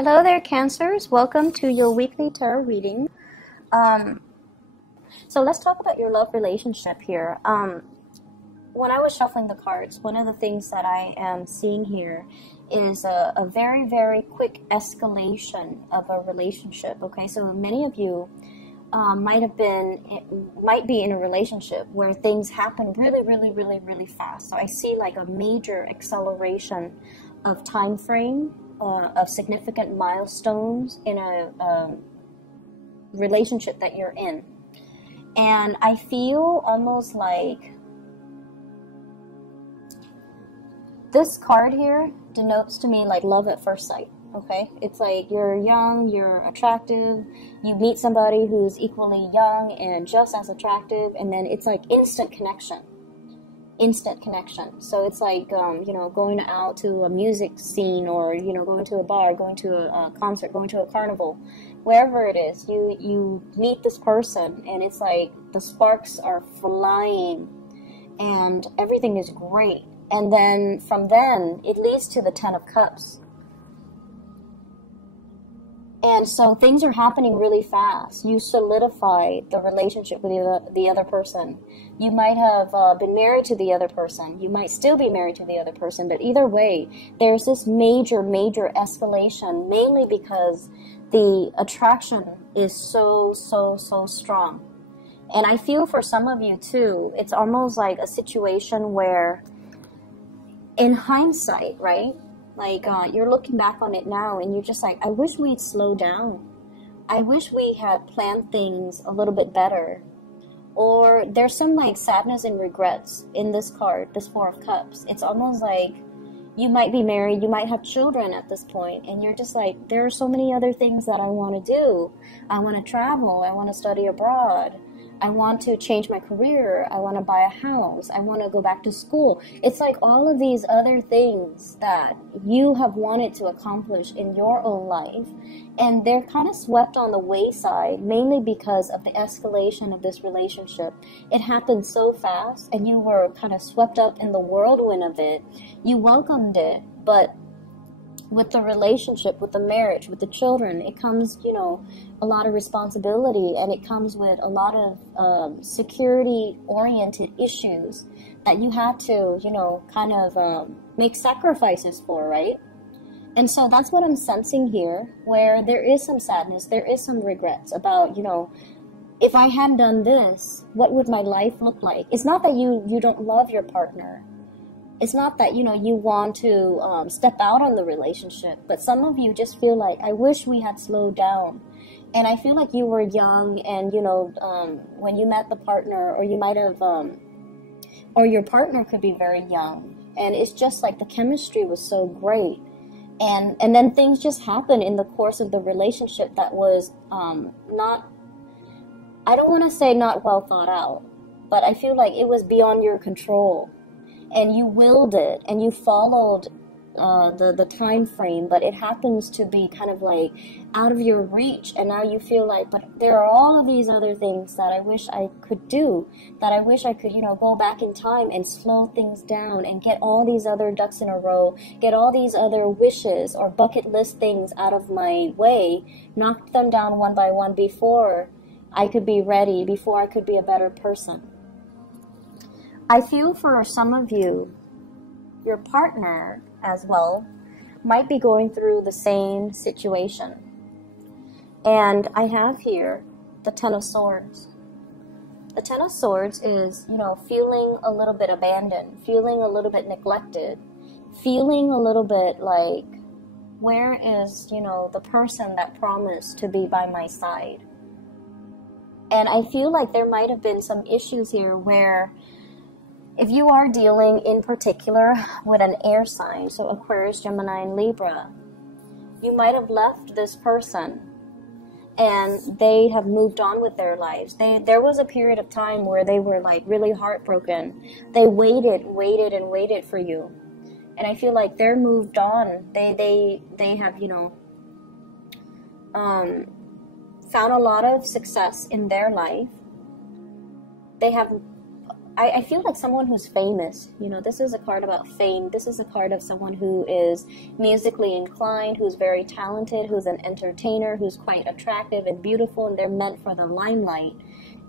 Hello there, Cancers. Welcome to your weekly tarot reading. So let's talk about your love relationship here. When I was shuffling the cards, one of the things that I am seeing here is a very, very quick escalation of a relationship. Okay, so many of you might be in a relationship where things happen really, really, really, really fast. So I see like a major acceleration of time frame. Of significant milestones in a relationship that you're in. And I feel almost like this card here denotes to me like love at first sight, okay? It's like you're young, you're attractive, you meet somebody who's equally young and just as attractive, and then it's like instant connection. So it's like, going out to a music scene, or, going to a bar, going to a concert, going to a carnival, wherever it is, you meet this person and it's like the sparks are flying and everything is great. And then from then, it leads to the Ten of Cups. And so things are happening really fast. You solidify the relationship with the other person. You might have been married to the other person. You might still be married to the other person. But either way, there's this major, major escalation, mainly because the attraction is so, so, so strong. And I feel for some of you too, it's almost like a situation where, in hindsight, right? Like, you're looking back on it now and you're just like, I wish we'd slow down. I wish we had planned things a little bit better. Or there's some like sadness and regrets in this card, this Four of Cups. It's almost like you might be married, you might have children at this point, and you're just like, there are so many other things that I want to do. I want to travel, I want to study abroad. I want to change my career. I want to buy a house. I want to go back to school. It's like all of these other things that you have wanted to accomplish in your own life. And they're kind of swept on the wayside, mainly because of the escalation of this relationship. It happened so fast and you were kind of swept up in the whirlwind of it. You welcomed it, but with the relationship, with the marriage, with the children, it comes, a lot of responsibility, and it comes with a lot of security-oriented issues that you had to, kind of make sacrifices for, right? And so that's what I'm sensing here, where there is some sadness, there is some regrets about, if I hadn't done this, what would my life look like? It's not that you don't love your partner. It's not that, you want to step out on the relationship, but some of you just feel like, I wish we had slowed down. And I feel like you were young and, when you met the partner, or you might have, or your partner could be very young. And it's just like the chemistry was so great. And then things just happened in the course of the relationship that was not, I don't want to say not well thought out, but I feel like it was beyond your control. And you willed it, and you followed the time frame, but it happens to be kind of like out of your reach, and now you feel like, but there are all of these other things that I wish I could do, that I wish I could, go back in time and slow things down and get all these other ducks in a row, get all these other wishes or bucket list things out of my way, knock them down one by one before I could be ready, before I could be a better person. I feel for some of you, your partner as well might be going through the same situation. And I have here the Ten of Swords. The Ten of Swords is, feeling a little bit abandoned, feeling a little bit neglected, feeling a little bit like, where is, the person that promised to be by my side? And I feel like there might have been some issues here where, if you are dealing in particular with an air sign, so Aquarius, Gemini, and Libra, you might have left this person and they have moved on with their lives. There was a period of time where they were like really heartbroken. They waited and waited for you. And I feel like they're moved on. They have, found a lot of success in their life. They have, I feel like someone who's famous. You know, this is a card about fame. This is a card of someone who is musically inclined, who's very talented, who's an entertainer, who's quite attractive and beautiful, and they're meant for the limelight.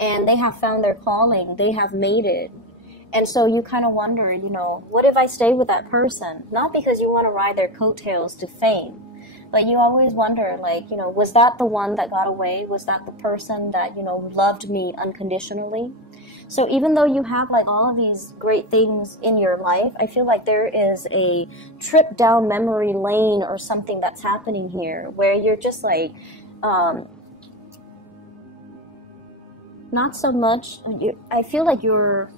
And they have found their calling. They have made it. And so you kind of wonder, you know, what if I stay with that person? Not because you want to ride their coattails to fame, but you always wonder, like, you know, was that the one that got away? Was that the person that, you know, loved me unconditionally? So even though you have like all of these great things in your life, I feel like there is a trip down memory lane or something that's happening here where you're just like, not so much, I feel like you're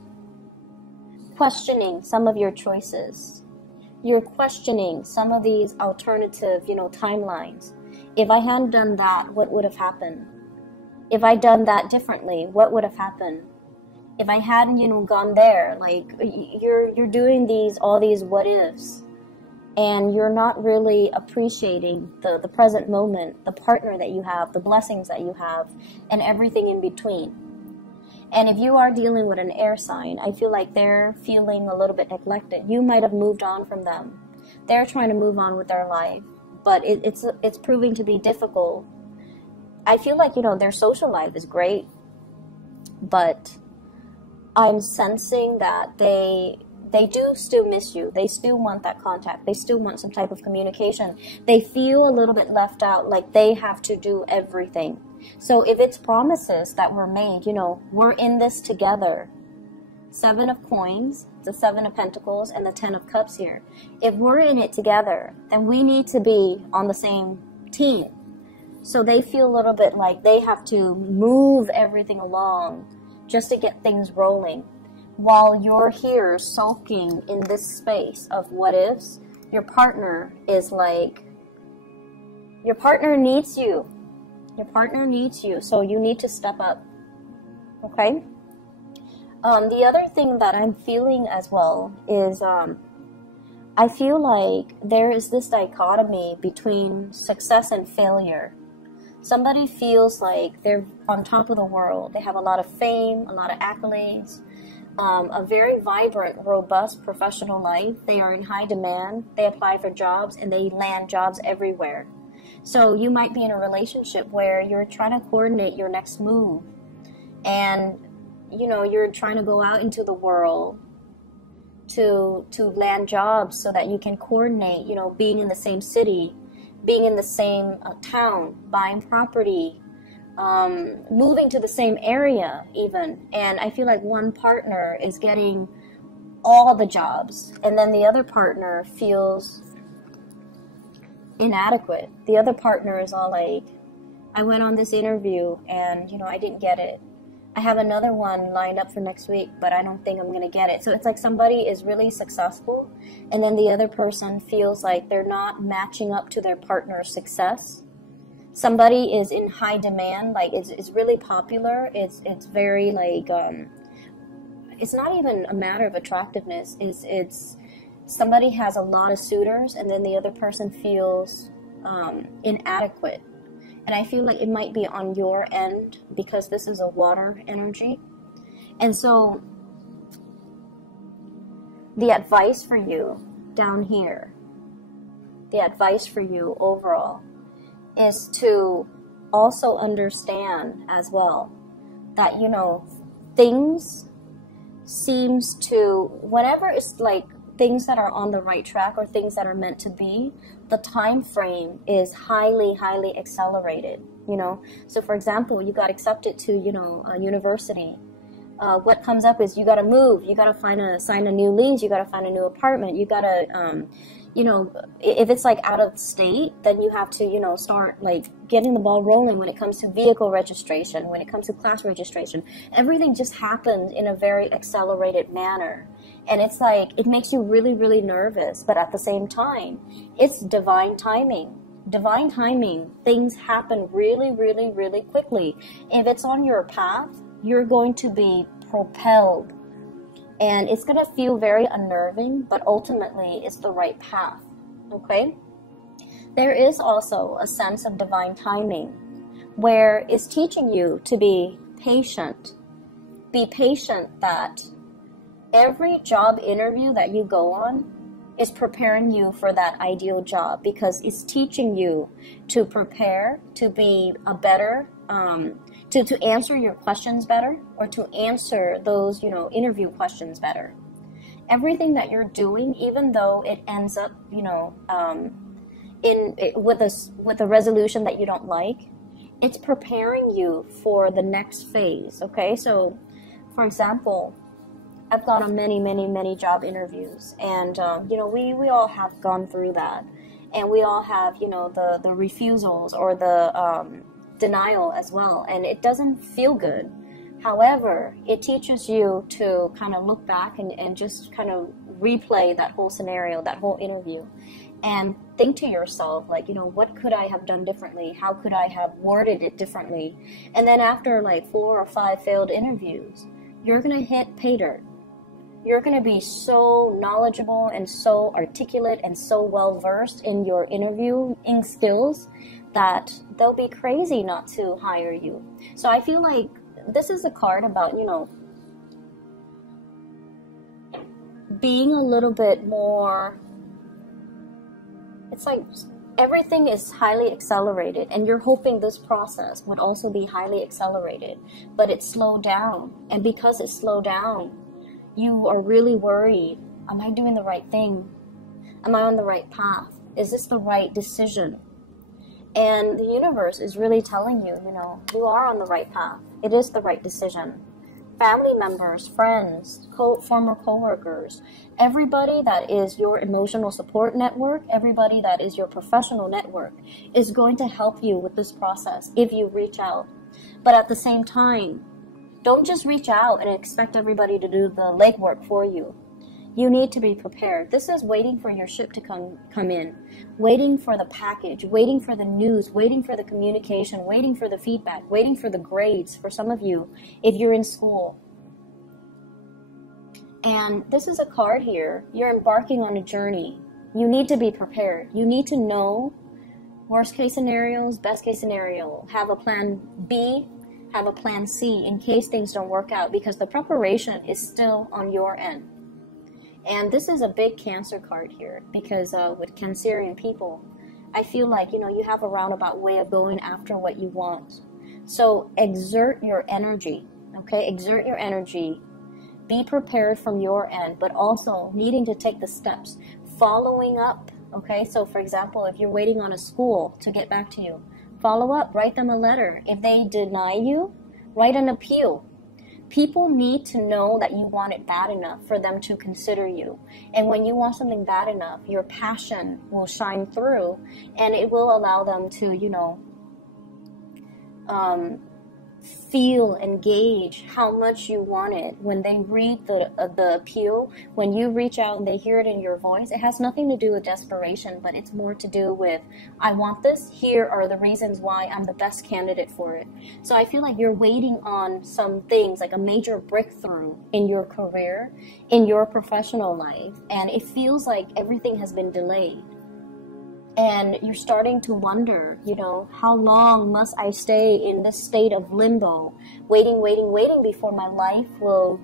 questioning some of your choices. You're questioning some of these alternative, you know, timelines. If I hadn't done that, what would have happened? If I'd done that differently, what would have happened? If I hadn't, you know, gone there, like, you're doing all these what ifs, and you're not really appreciating the present moment, the partner that you have, the blessings that you have, and everything in between. And if you are dealing with an air sign, I feel like they're feeling a little bit neglected. You might have moved on from them. They're trying to move on with their life, but it's proving to be difficult. I feel like, you know, their social life is great, but I'm sensing that they do still miss you. They still want that contact. They still want some type of communication. They feel a little bit left out, like they have to do everything. So if it's promises that were made, you know, we're in this together. 7 of coins, the 7 of pentacles, and the 10 of cups here. If we're in it together, then we need to be on the same team. So they feel a little bit like they have to move everything along just to get things rolling. While you're here sulking in this space of what ifs, your partner is like, your partner needs you. Your partner needs you, so you need to step up, okay? The other thing that I'm feeling as well is I feel like there is this dichotomy between success and failure. Somebody feels like they're on top of the world. They have a lot of fame, a lot of accolades, a very vibrant, robust professional life. They are in high demand. They apply for jobs, and they land jobs everywhere. So you might be in a relationship where you're trying to coordinate your next move, and you know, you're trying to go out into the world to land jobs so that you can coordinate, you know, being in the same city, being in the same town, buying property, moving to the same area even. And I feel like one partner is getting all the jobs, and then the other partner feels inadequate. The other partner is all like, I went on this interview and, you know, I didn't get it. I have another one lined up for next week, but I don't think I'm going to get it. So it's like somebody is really successful, and then the other person feels like they're not matching up to their partner's success. Somebody is in high demand, like it's really popular. It's very like, it's not even a matter of attractiveness. It's somebody has a lot of suitors, and then the other person feels inadequate. And I feel like it might be on your end because this is a water energy. And so the advice for you down here, the advice for you overall, is to also understand as well that, you know, things seems to, whenever it's like things that are on the right track or things that are meant to be, the time frame is highly, highly accelerated, you know. So for example, you got accepted to, you know, a university. What comes up is you got to move, you got to sign a new lease, you got to find a new apartment, you got to, you know, if it's like out of state, then you have to, you know, start like getting the ball rolling when it comes to vehicle registration, when it comes to class registration. Everything just happens in a very accelerated manner. And it's like, it makes you really, really nervous. But at the same time, it's divine timing. Divine timing. Things happen really, really, really quickly. If it's on your path, you're going to be propelled. And it's going to feel very unnerving, but ultimately it's the right path. Okay? There is also a sense of divine timing where it's teaching you to be patient. Be patient that Every job interview that you go on is preparing you for that ideal job, because it's teaching you to prepare, to be a better, to answer your questions better, or to answer those, you know, interview questions better. Everything that you're doing, even though it ends up, you know, with a resolution that you don't like, it's preparing you for the next phase. Okay, so for example, I've gone on many job interviews, and you know, we all have gone through that, and we all have, you know, the refusals or the denial as well, and it doesn't feel good. However, it teaches you to kind of look back and just kind of replay that whole scenario, that whole interview, and think to yourself, like, you know, what could I have done differently? How could I have worded it differently? And then after like 4 or 5 failed interviews, you're going to hit pay dirt. You're going to be so knowledgeable and so articulate and so well versed in your interviewing skills that they'll be crazy not to hire you. So I feel like this is a card about, you know, being a little bit more, it's like everything is highly accelerated, and you're hoping this process would also be highly accelerated, but it's slowed down. And because it's slowed down, you are really worried. Am I doing the right thing? Am I on the right path? Is this the right decision? And the universe is really telling you, you know, you are on the right path. It is the right decision. Family members, friends, former co-workers, everybody that is your emotional support network, everybody that is your professional network is going to help you with this process if you reach out. But at the same time, don't just reach out and expect everybody to do the legwork for you. You need to be prepared. This is waiting for your ship to come in, waiting for the package, waiting for the news, waiting for the communication, waiting for the feedback, waiting for the grades for some of you if you're in school. And this is a card here. You're embarking on a journey. You need to be prepared. You need to know worst case scenarios, best case scenario. Have a plan B, have a plan C in case things don't work out, because the preparation is still on your end. And this is a big Cancer card here, because with Cancerian people, I feel like, you know, you have a roundabout way of going after what you want. So exert your energy, okay? Exert your energy. Be prepared from your end, but also needing to take the steps, following up, okay? So for example, if you're waiting on a school to get back to you, follow up, write them a letter. If they deny you, write an appeal. People need to know that you want it bad enough for them to consider you. And when you want something bad enough, your passion will shine through, and it will allow them to, you know, feel and gauge how much you want it. When they read the appeal, when you reach out and they hear it in your voice, it has nothing to do with desperation, but it's more to do with, I want this, here are the reasons why I'm the best candidate for it. So I feel like you're waiting on some things, like a major breakthrough in your career, in your professional life, and it feels like everything has been delayed. And you're starting to wonder, you know, how long must I stay in this state of limbo, waiting before my life will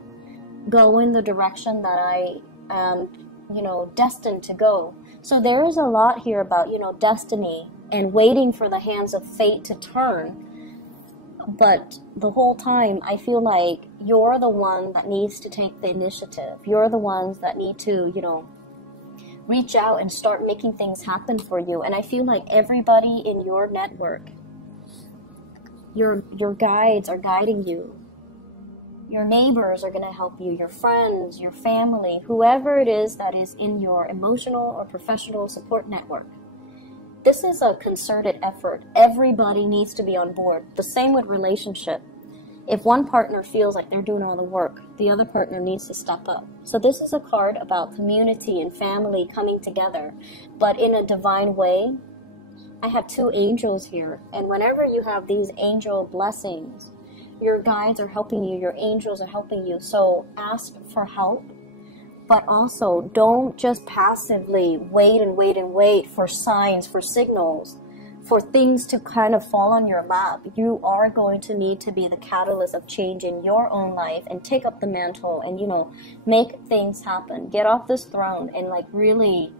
go in the direction that I am, you know, destined to go. So there is a lot here about, you know, destiny and waiting for the hands of fate to turn. But the whole time, I feel like you're the one that needs to take the initiative. You're the ones that need to, you know, reach out and start making things happen for you. And I feel like everybody in your network, your guides are guiding you. Your neighbors are going to help you. Your friends, your family, whoever it is that is in your emotional or professional support network. This is a concerted effort. Everybody needs to be on board. The same with relationship. If one partner feels like they're doing all the work, the other partner needs to step up. So this is a card about community and family coming together, but in a divine way. I have 2 angels here, and whenever you have these angel blessings, your guides are helping you, your angels are helping you. So ask for help, but also don't just passively wait for signs, for signals for things to kind of fall on your lap, you are going to need to be the catalyst of change in your own life and take up the mantle and, you know, make things happen. Get off this throne and like really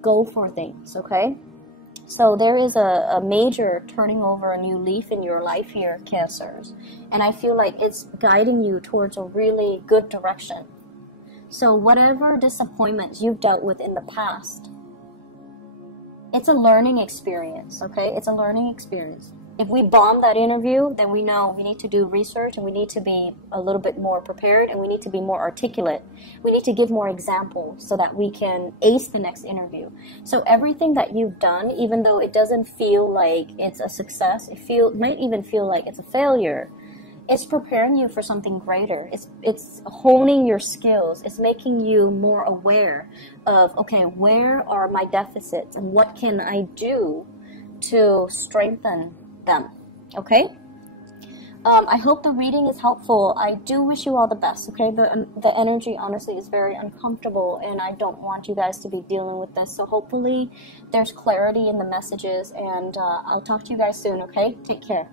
go for things, okay? So there is a major turning over a new leaf in your life here, Cancers. And I feel like it's guiding you towards a really good direction. So whatever disappointments you've dealt with in the past, it's a learning experience, okay? It's a learning experience. If we bomb that interview, then we know we need to do research and we need to be a little bit more prepared and we need to be more articulate. We need to give more examples so that we can ace the next interview. So everything that you've done, even though it doesn't feel like it's a success, it might even feel like it's a failure, it's preparing you for something greater. It's honing your skills. It's making you more aware of, okay, where are my deficits and what can I do to strengthen them, okay? I hope the reading is helpful. I do wish you all the best, okay? The energy, honestly, is very uncomfortable, and I don't want you guys to be dealing with this. So hopefully there's clarity in the messages, and I'll talk to you guys soon, okay? Take care.